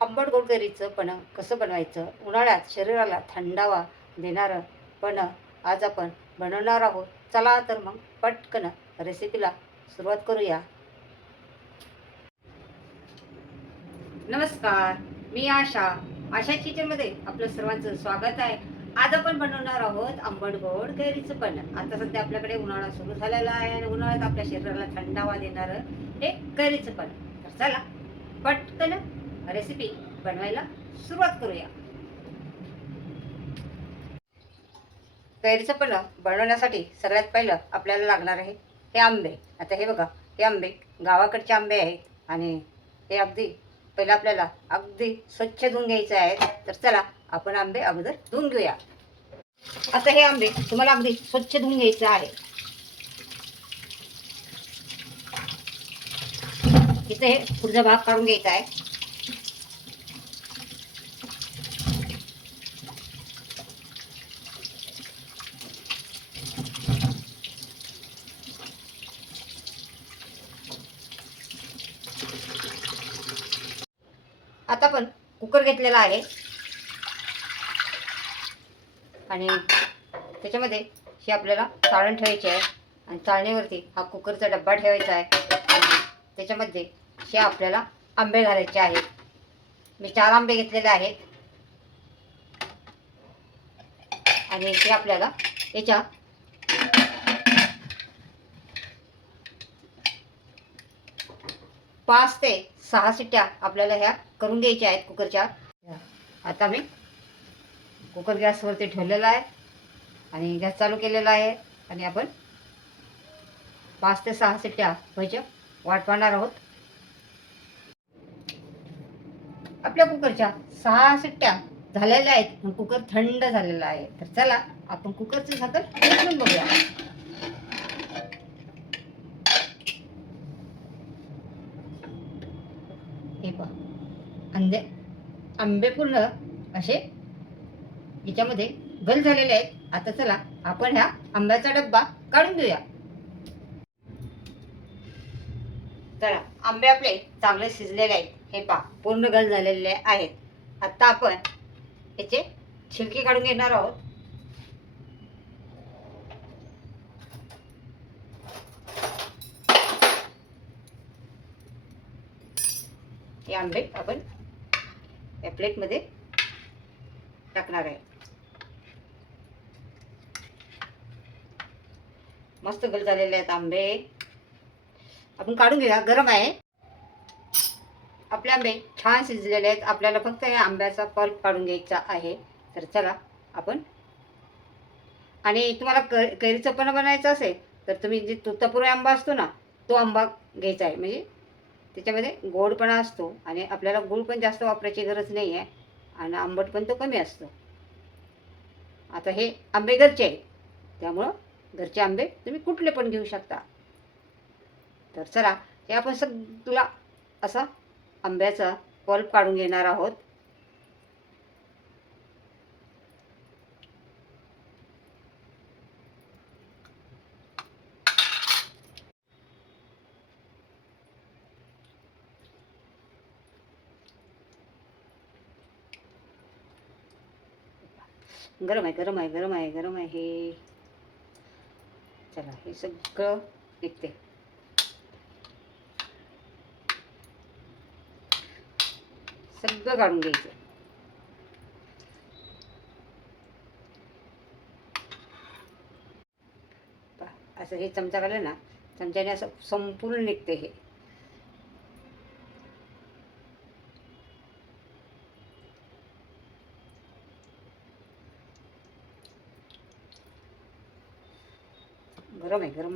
आंबट गोड कैरीचं पण कसं बनवायचं? उन्हाळ्यात शरीराला थंडावा देणारं पण आज आपण बनवणार आहोत. चला तर मग पटकन रेसिपीला सुरुवात करूया. नमस्कार, मी आशा किचनमध्ये आपलं सर्वांचं स्वागत आहे. आज आपण बनवणार आहोत आंबट गोड कैरीचं पण. आता सध्या आपल्याकडे उन्हाळा सुरू झालेला आहे आणि उन्हाळ्यात आपल्या शरीराला थंडावा देणारं हे कैरीचं पण. तर चला पटकन रेसिपी बनवायला सुरुवात करूया. कैरीचं पण बनवण्यासाठी सगळ्यात पहिलं आपल्याला लागणार आहे हे आंबे. आता हे बघा, हे आंबे गावाकडचे आंबे आहेत आणि हे अगदी पहिलं आपल्याला अगदी स्वच्छ धुवून घ्यायचे आहेत. तर चला आपण आंबे अगोदर धुवून घेऊया. आता हे आंबे तुम्हाला अगदी स्वच्छ धुवून घ्यायचे आहे. इथे हे पुढचा भाग काढून घ्यायचा आहे. आता आपण कुकर घेतलेला आहे आणि त्याच्यामध्ये हे आपल्याला चाळण ठेवायची आहे आणि चाळणीवरती हा कुकरचा डब्बा ठेवायचा आहे आणि त्याच्यामध्ये हे आपल्याला आंबे घालायचे आहेत. मी 4 आंबे घेतलेले आहेत आणि ते आपल्याला याच्या 5 ते 6 शिट्ट्या आपल्याला ह्या करून घ्यायच्या आहेत कुकरच्या. आता मी कुकर गॅसवरती ठेवलेला आहे आणि गॅस चालू केलेला आहे आणि आपण 5 ते 6 शिट्ट्या व्हायच्या वाट पाहणार आहोत. आपल्या कुकरच्या 6 शिट्ट्या झालेल्या आहेत. कुकर थंड झालेला आहे. तर चला आपण कुकरचं झाकण उघडून बघूया. हे पहा, आंबे पूर्ण असे याच्यामध्ये गल झालेले आहेत. आता चला आपण ह्या आंब्याचा डब्बा काढून घेऊया. चला, आंबे आपले चांगले शिजलेले आहेत. हे पहा, पूर्ण गल झालेले आहेत. आता आपण याचे छिलके काढून घेणार आहोत. हे आंबे आपण या प्लेटमध्ये टाकणार आहे. मस्त गल झालेले आहेत आंबे. आपण काढून घेऊया. गरम आहे. आपले आंबे छान शिजलेले आहेत. आपल्याला फक्त या आंब्याचा पल्प काढून घ्यायचा आहे. तर चला आपण, आणि तुम्हाला कैरीचं पण बनायचं असेल तर तुम्ही जे तोतापुरी आंबा असतो ना, तो आंबा घ्यायचा आहे. म्हणजे त्याच्यामध्ये गोडपणा असतो आणि आपल्याला गूळ पण जास्त वापरायची गरज नाही आहे आणि आंबट पण तो कमी असतो. आता हे आंबे घरचे आहेत, त्यामुळं घरचे आंबे तुम्ही कुठले पण घेऊ शकता. तर चला, हे आपण तुला असा आंब्याचा पल्प काढून घेणार आहोत. गरम आहे, गरम आहे, गरम आहे, गरम आहे. चला, हे सगळं निघते. सगळं काढून घ्यायचं. असं हे चमचा घालून ना, चमच्याने असं संपूर्ण निघते. हे गरम आहे, गरम.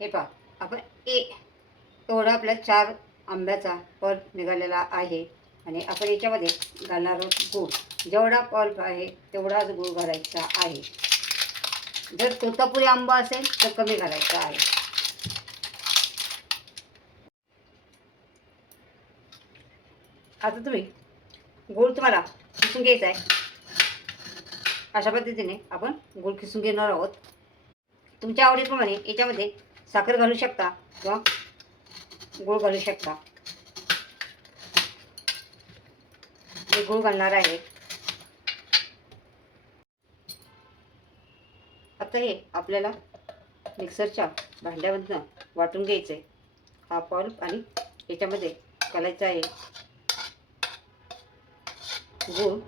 हे पहा, आपण एवढा आपल्या 4 आंब्याचा पल्प निघालेला आहे. आणि आपण याच्यामध्ये घालणार आहोत गूळ. जेवढा पल्प आहे तेवढाच गूळ घालायचा आहे. जर तोतापुरी आंबा असेल तर कमी घालायचा आहे. आता तुम्ही गूळ तुम्हाला किसून घ्यायचा आहे. अशा पद्धतीने आपण गूळ किसून घेणार आहोत. तुमच्या आवडीप्रमाणे याच्यामध्ये साखर घालू शकता किंवा गूळ घालू शकता. मी गूळ घालणार आहे. आता हे आपल्याला मिक्सरच्या भांड्यामधनं वाटून घ्यायचं आहे. हा पल्प आणि याच्यामध्ये घालायचा आहे गूळ.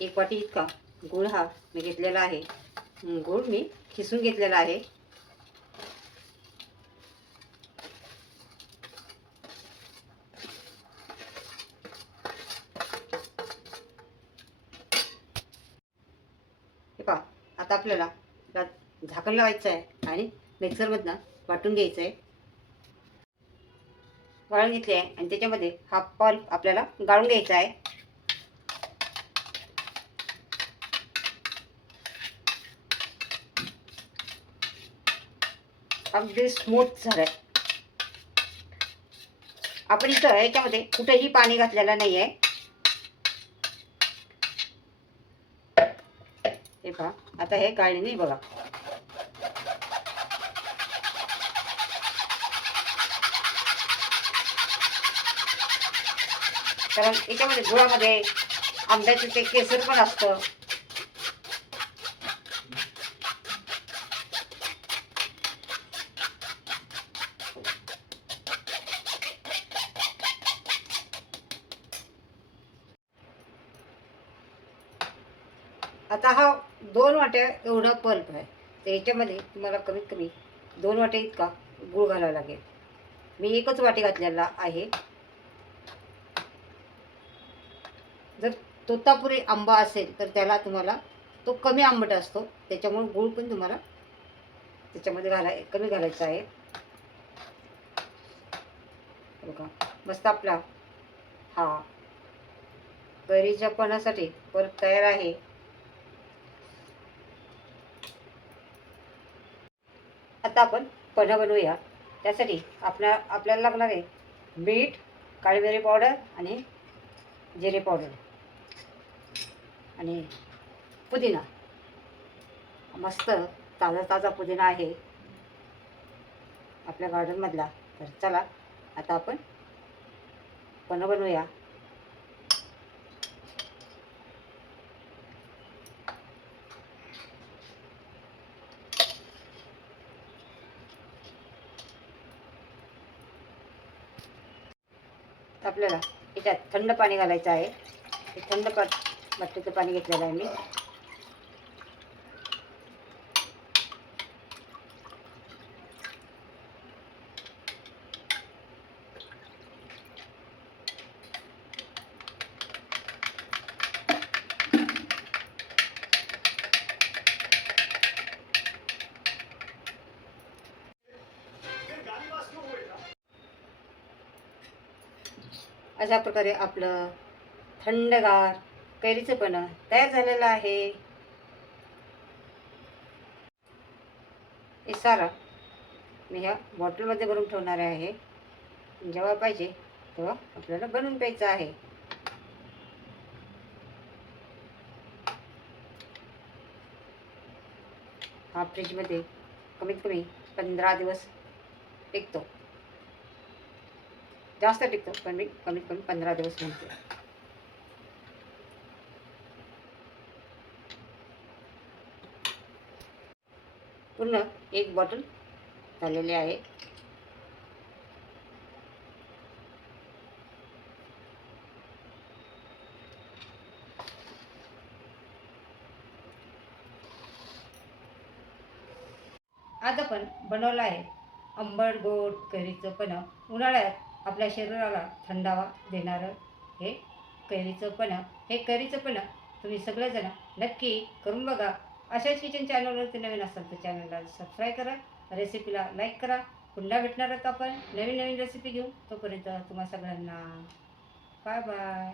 एक वाटी इतका गूळ हा मी घेतलेला आहे. गूळ मी खिसून घेतलेला आहे. हे पहा, आता आपल्याला झाकण लावायचं आहे आणि मिक्सरमधनं वाटून घ्यायचं आहे. वाळून घेतले आहे आणि त्याच्यामध्ये हा पल्प आपल्याला गाळून घ्यायचा आहे. अगदी स्मूथ झालंय. आपण इथं याच्यामध्ये कुठेही पाणी घातलेलं नाही आहे. हे पहा, आता हे गाळणीने बघा. कारण याच्यामध्ये गुळामध्ये आंब्याचं ते केसर पण असतं. आता हा 2 वाट्या एवढा पल्प आहे, तर याच्यामध्ये तुम्हाला कमीत कमी 2 वाट्या इतका गूळ घालावा लागेल. मी एकच वाटी घातलेला आहे. जर तोतापुरी आंबा असेल तर त्याला तुम्हाला तो कमी आंबट असतो, त्याच्यामुळे गूळ पण तुम्हाला त्याच्यामध्ये कमी घालायचा आहे. बघा, मस्त आपला हा कैरीच्या पानासाठी परत तयार आहे. आता आपण पन्ह बनवूया. त्यासाठी आपल्याला लागणार आहे मीठ, काळी मिरी पावडर आणि जिरे पावडर आणि पुदिना. मस्त ताजा ताजा पुदिना आहे आपल्या गार्डनमधला. तर चला आता आपण पन्ह बनवूया. आपल्याला याच्यात थंड पाणी घालायचं आहे. हे थंड बट्टीचं पाणी घेतलेलं आहे मी. अशा प्रकारे आपलं थंडगार कैरीचं पन्ह तयार झालेलं आहे. हे सारा मी ह्या बॉटलमध्ये भरून ठेवणार आहे. जेव्हा पाहिजे तेव्हा आपल्याला बनवून प्यायचं आहे. हा फ्रीजमध्ये कमीत कमी 15 दिवस टिकतो. जास्त टिकतो, पण मी कमीत कमी 15 दिवस म्हणते. पूर्ण एक बॉटल झालेली आहे. आज आपण बनवलं आहे आंबट गोड कैरीचं पन्ह. उन्हाळ्यात आपल्या शरीराला थंडावा देणारं हे कैरीचं पन्ह. हे कैरीचं पन्ह तुम्ही सगळेजण नक्की करून बघा. अशाच किचन चॅनलवरती नवीन असाल तर चॅनलला सबस्क्राईब करा रेसिपीला लाईक करा. पुन्हा भेटणार आहोत आपण नवीन नवीन रेसिपी घेऊन. तोपर्यंत तुम्हा सगळ्यांना बाय बाय.